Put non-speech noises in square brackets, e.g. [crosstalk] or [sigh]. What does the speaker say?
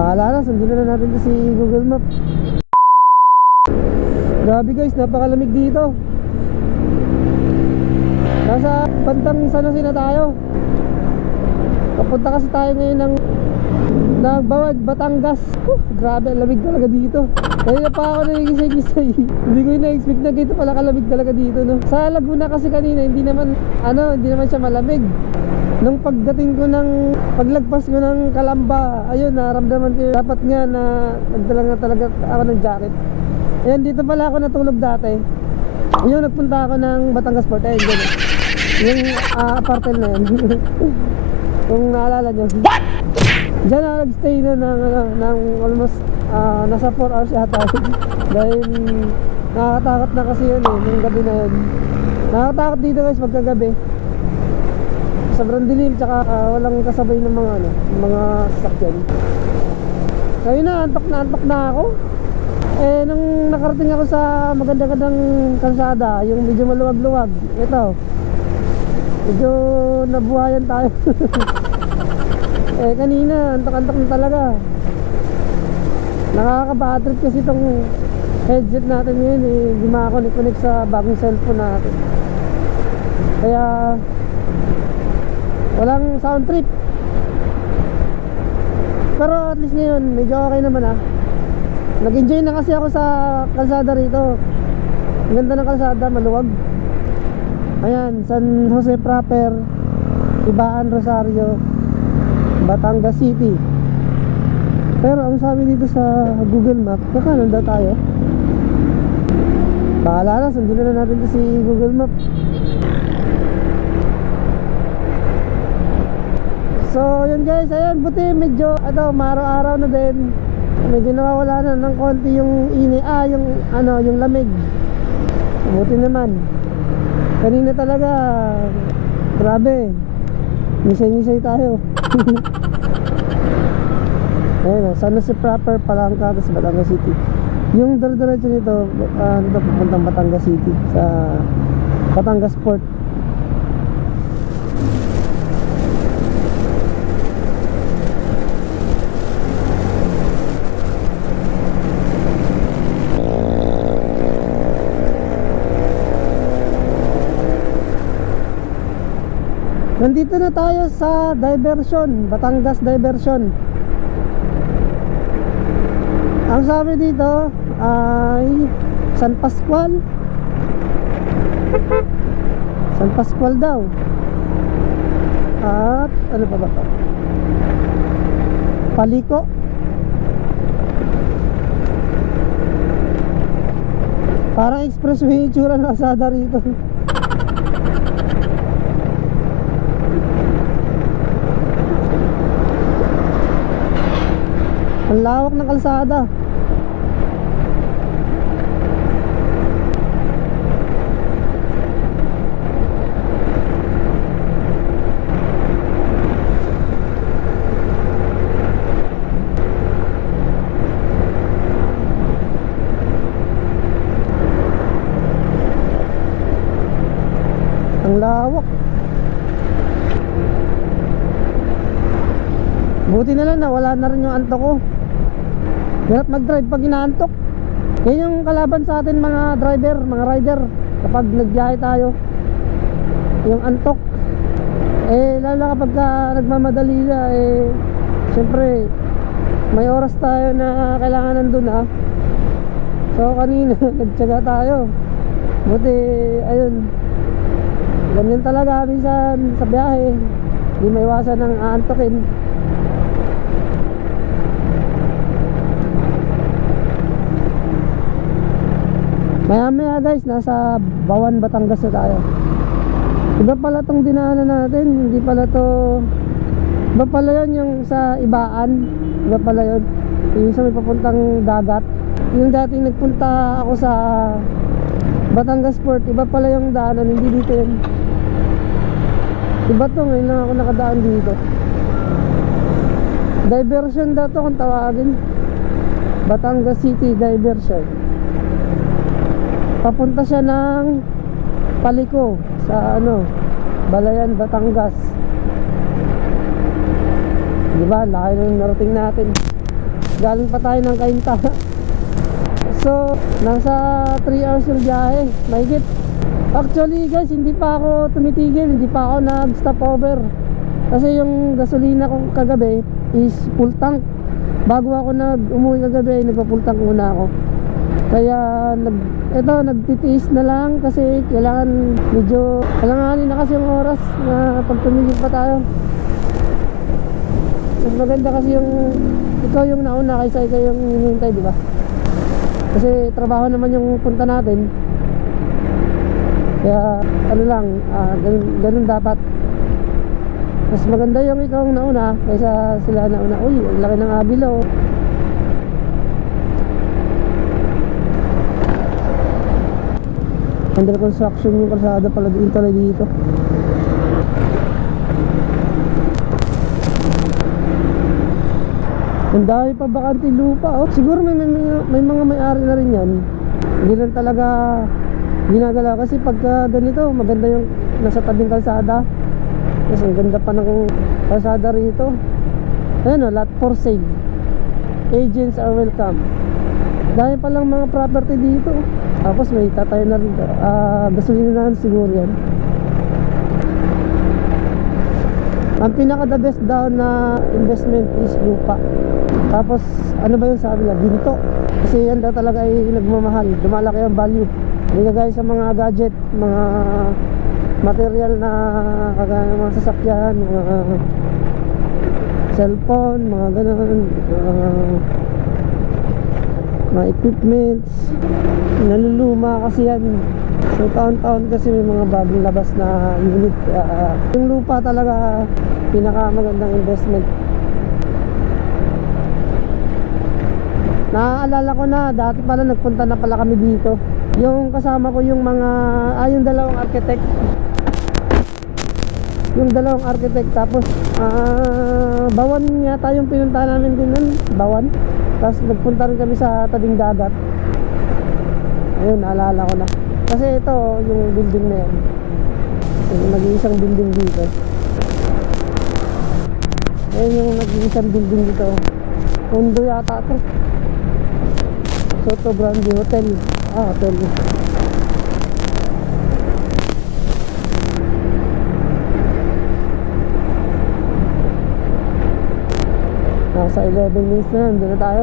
Bahala na, sundin na natin si Google Map. Grabe guys, napakalamig dito. Nasa bantang San Jose na tayo. Papunta kasi tayo ngayon ng Nagbawad, Batangas. Huh, grabe, lamig talaga dito. Kanina pa ako nagigisay-gisay. hindi ko na-expect na ganito pala kalamig talaga dito, no? Sa Laguna kasi kanina, hindi naman, ano, hindi naman siya malamig. Nung pagdating ko ng, paglagpas ko ng Kalamba, ayun, naramdaman ko, dapat nga na nagdala nga talaga ako ng jacket. Ayan, dito pala ako natulog dati. Yun, nagpunta ako ng Batangas Port. Ayun, gano'n. Yung uh, apartel na yun. [laughs] Kung naalala nyo. What? Diyan ako nagstay na ng, ano, ng almost ah, nasa 4 hours yata. Dahil nakakatakot na kasi yun eh, yung gabi na yun. Nakakatakot dito guys pagkagabi. Sobrang dilim tsaka ah, walang kasabay ng mga ano, mga sasakyan. Kaya na, antok na antok na ako. Eh, nung nakarating ako sa maganda-gandang kalsada, yung medyo maluwag-luwag, ito, medyo nabuhayan tayo. [laughs] eh, kanina, antok-antok na talaga. Nakaka-bad trip kasi itong headset natin ngayon, eh, hindi makakonect-connect sa bagong cellphone natin. Kaya, walang sound trip. Pero at least ngayon, medyo okay naman ah. Nag-enjoy na kasi ako sa kalsada rito. Ganda ng kalsada, maluwag. Ayan, San Jose proper, Ibaan Rosario, Batangas City. Pero ang sabi dito sa Google Map, kakanan daw tayo. Bahala sundin na natin to si Google Map. So, yun guys, ayun, buti medyo, ito, maraw-araw na din. Medyo nawawala na ng konti yung ini, ah, yung, ano, yung lamig. Buti naman. Kanina talaga, grabe. Misay-misay tayo. [laughs] Ayun, oh, San Jose proper, Palangka, tapos Batangas City. Yung dire-diretso nito, uh, nito papuntang Batangas City sa Batangas Port. Nandito na tayo sa diversion, Batangas diversion. Ang sabi dito ay San Pascual. San Pascual daw. At ano pa ba to? Paliko. Parang expressway itsura ng asada rito. [laughs] Ang lawak ng kalsada. Ang lawak. Buti na lang na wala na rin yung antok ko. Hirap mag-drive pag inaantok. Yan yung kalaban sa atin mga driver, mga rider kapag nagbiyahe tayo. Yung antok. Eh lalo kapag ka nagmamadali na eh syempre may oras tayo na kailangan nandun ha. So kanina [laughs] nagtyaga tayo. Buti ayun. Ganyan talaga minsan sa biyahe. Hindi maiwasan ng aantokin. Maya maya guys, nasa Bawan, Batangas na tayo. Iba pala tong dinaanan natin, hindi pala to Iba pala yun yung sa Ibaan. Iba pala yun. Yung sa may papuntang dagat. Yung dating nagpunta ako sa Batangas Port Iba pala yung daanan, hindi dito yun. Iba to, ngayon lang ako nakadaan dito. Diversion daw to kung tawagin. Batangas City Diversion papunta siya ng Paliko sa ano Balayan, Batangas di ba? laki nung narating natin Galing pa tayo ng Kainta. [laughs] So, nasa 3 hours yung biyahe. Mahigit. Actually guys, hindi pa ako tumitigil. Hindi pa ako nag-stop over. Kasi yung gasolina ko kagabi is full tank. Bago ako nag umuwi kagabi, nagpa-full tank muna ako. Kaya nag eto nagtitiis na lang kasi kailangan medyo kailanganin na kasi yung oras na pag tumigil pa tayo. Mas maganda kasi yung ikaw yung nauna kaysa ikaw yung hinihintay, di ba? Kasi trabaho naman yung punta natin. Kaya ano lang, ah, ganun, ganun dapat. Mas maganda yung ikaw ang nauna kaysa sila nauna. Uy, ang laki ng abila Under construction yung kalsada pala dito pala dito. Ang dami pa bakante lupa oh. Siguro may, may, may, mga may-ari na rin yan. Hindi lang talaga ginagala kasi pagka ganito maganda yung nasa tabing kalsada. Kasi ang ganda pa ng kalsada rito. Ayan oh, lot for sale. Agents are welcome. Dahil pa lang mga property dito. Tapos may tatayo na rin. Ah, gasolina na siguro yan. Ang pinaka the best daw na investment is lupa. Tapos ano ba yung sabi nila? Ginto. Kasi yan daw talaga ay nagmamahal. Lumalaki ang value. Hindi kagaya sa mga gadget, mga material na kagaya mga sasakyan, mga cellphone, mga ganun, mga, mga equipments. Naluluma kasi yan. So taon-taon kasi may mga bagong labas na unit. Kaya, yung lupa talaga pinaka magandang investment. Naaalala ko na, dati pala nagpunta na pala kami dito. Yung kasama ko yung mga, ah yung dalawang architect. Yung dalawang architect tapos ah Bawan yata yung pinunta namin din nun, Bawan. Tapos nagpunta rin kami sa tabing dagat. Ayun, naalala ko na. Kasi ito, yung building na yan. Yung nag-iisang building dito. Ayun yung nag-iisang building dito. Condo yata ito. Soto Grande Hotel. Ah, hotel. Nasa 11 minutes na, nandun na tayo.